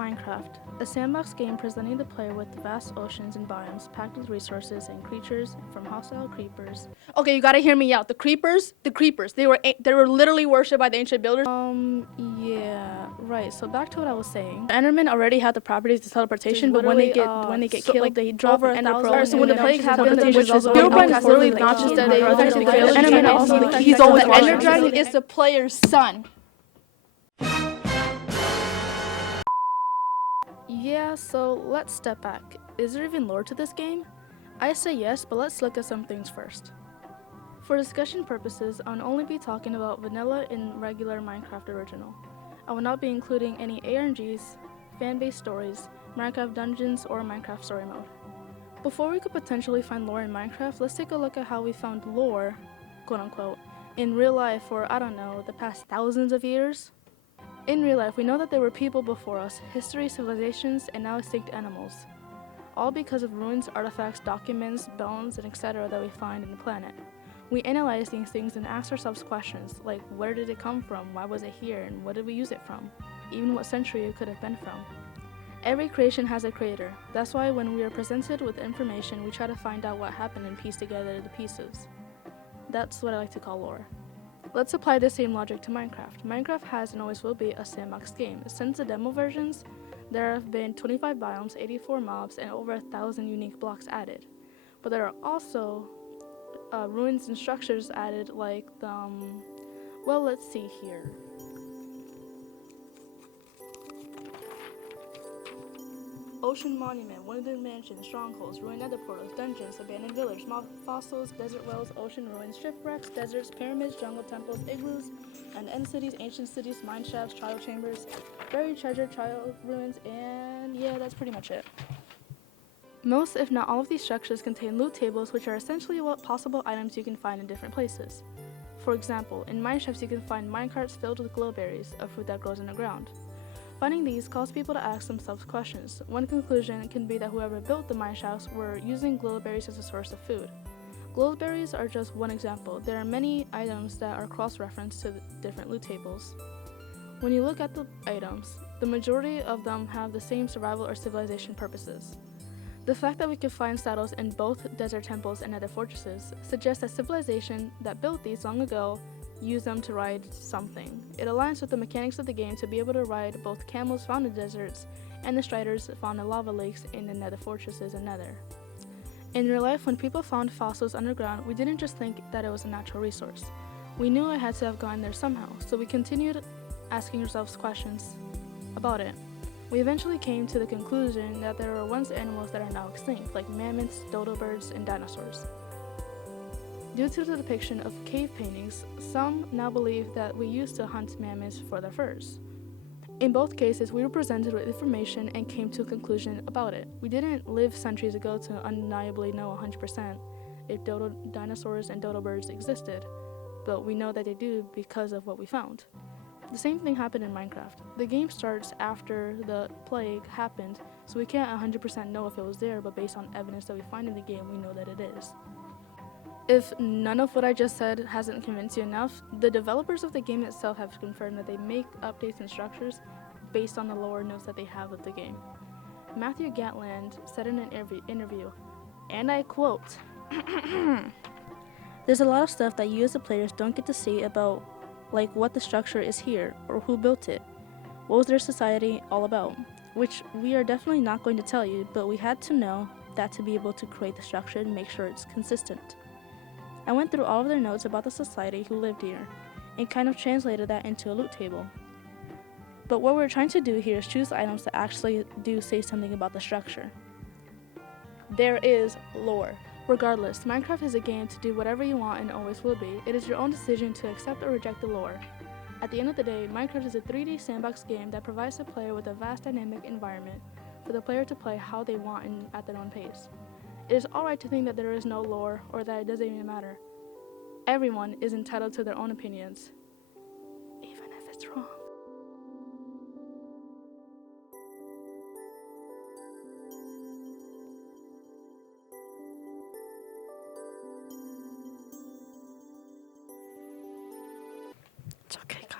Minecraft, a sandbox game presenting the player with vast oceans and biomes packed with resources and creatures from hostile creepers. Okay, you gotta hear me out. The creepers, they were literally worshipped by the ancient builders. Yeah, right. So back to what I was saying. The Endermen already had the properties of teleportation, but when they get killed, like they drop an Ender Pearl. So when the plague happens, which is Herobrine is literally not just that they effectively kill the Enderman. Also, he's always the Ender Dragon is the player's son. Yeah, so let's step back. Is there even lore to this game? I say yes, but let's look at some things first. For discussion purposes, I will only be talking about vanilla and regular Minecraft original. I will not be including any ARGs, fan-based stories, Minecraft dungeons, or Minecraft story mode. Before we could potentially find lore in Minecraft, let's take a look at how we found lore, quote-unquote, in real life for, I don't know, the past thousands of years. In real life, we know that there were people before us, history, civilizations, and now extinct animals. All because of ruins, artifacts, documents, bones, and etc. that we find in the planet. We analyze these things and ask ourselves questions like, where did it come from, why was it here, and what did we use it from? Even what century it could have been from. Every creation has a creator. That's why when we are presented with information, we try to find out what happened and piece together the pieces. That's what I like to call lore. Let's apply the same logic to Minecraft. Minecraft has and always will be a sandbox game. Since the demo versions, there have been 25 biomes, 84 mobs, and over 1,000 unique blocks added. But there are also ruins and structures added like well, let's see here. Ocean Monument, Wooded Mansion, Strongholds, Ruined Nether Portals, Dungeons, Abandoned Village, Mob Fossils, Desert Wells, Ocean Ruins, Shipwrecks, Deserts, Pyramids, Jungle Temples, Igloos, and End Cities, Ancient Cities, Mine Shafts, Trial Chambers, Buried Treasure, Trial Ruins, and yeah, that's pretty much it. Most, if not all of these structures contain loot tables, which are essentially what possible items you can find in different places. For example, in mine shafts you can find minecarts filled with glowberries, a fruit that grows in the ground. Finding these calls people to ask themselves questions. One conclusion can be that whoever built the mine shafts were using glowberries as a source of food. Glowberries are just one example. There are many items that are cross-referenced to different loot tables. When you look at the items, the majority of them have the same survival or civilization purposes. The fact that we can find saddles in both desert temples and nether fortresses suggests that civilization that built these long ago used them to ride something. It aligns with the mechanics of the game to be able to ride both camels found in deserts and the striders found in lava lakes in the nether fortresses and nether. In real life, when people found fossils underground, we didn't just think that it was a natural resource. We knew it had to have gone there somehow, so we continued asking ourselves questions about it. We eventually came to the conclusion that there were once animals that are now extinct, like mammoths, dodo birds, and dinosaurs. Due to the depiction of cave paintings, some now believe that we used to hunt mammoths for their furs. In both cases, we were presented with information and came to a conclusion about it. We didn't live centuries ago to undeniably know 100% if dinosaurs and dodo birds existed, but we know that they do because of what we found. The same thing happened in Minecraft. The game starts after the plague happened, so we can't 100% know if it was there, but based on evidence that we find in the game, we know that it is. If none of what I just said hasn't convinced you enough, the developers of the game itself have confirmed that they make updates and structures based on the lore notes that they have of the game. Matthew Gatland said in an interview, and I quote, "There's a lot of stuff that you as the players don't get to see about, like what the structure is here, or who built it, what was their society all about, which we are definitely not going to tell you, but we had to know that to be able to create the structure and make sure it's consistent. I went through all of their notes about the society who lived here, and kind of translated that into a loot table. But what we're trying to do here is choose items that actually do say something about the structure." There is lore. Regardless, Minecraft is a game to do whatever you want and always will be. It is your own decision to accept or reject the lore. At the end of the day, Minecraft is a 3D sandbox game that provides the player with a vast dynamic environment for the player to play how they want and at their own pace. It is alright to think that there is no lore or that it doesn't even matter. Everyone is entitled to their own opinions, even if it's wrong. It's okay, guys.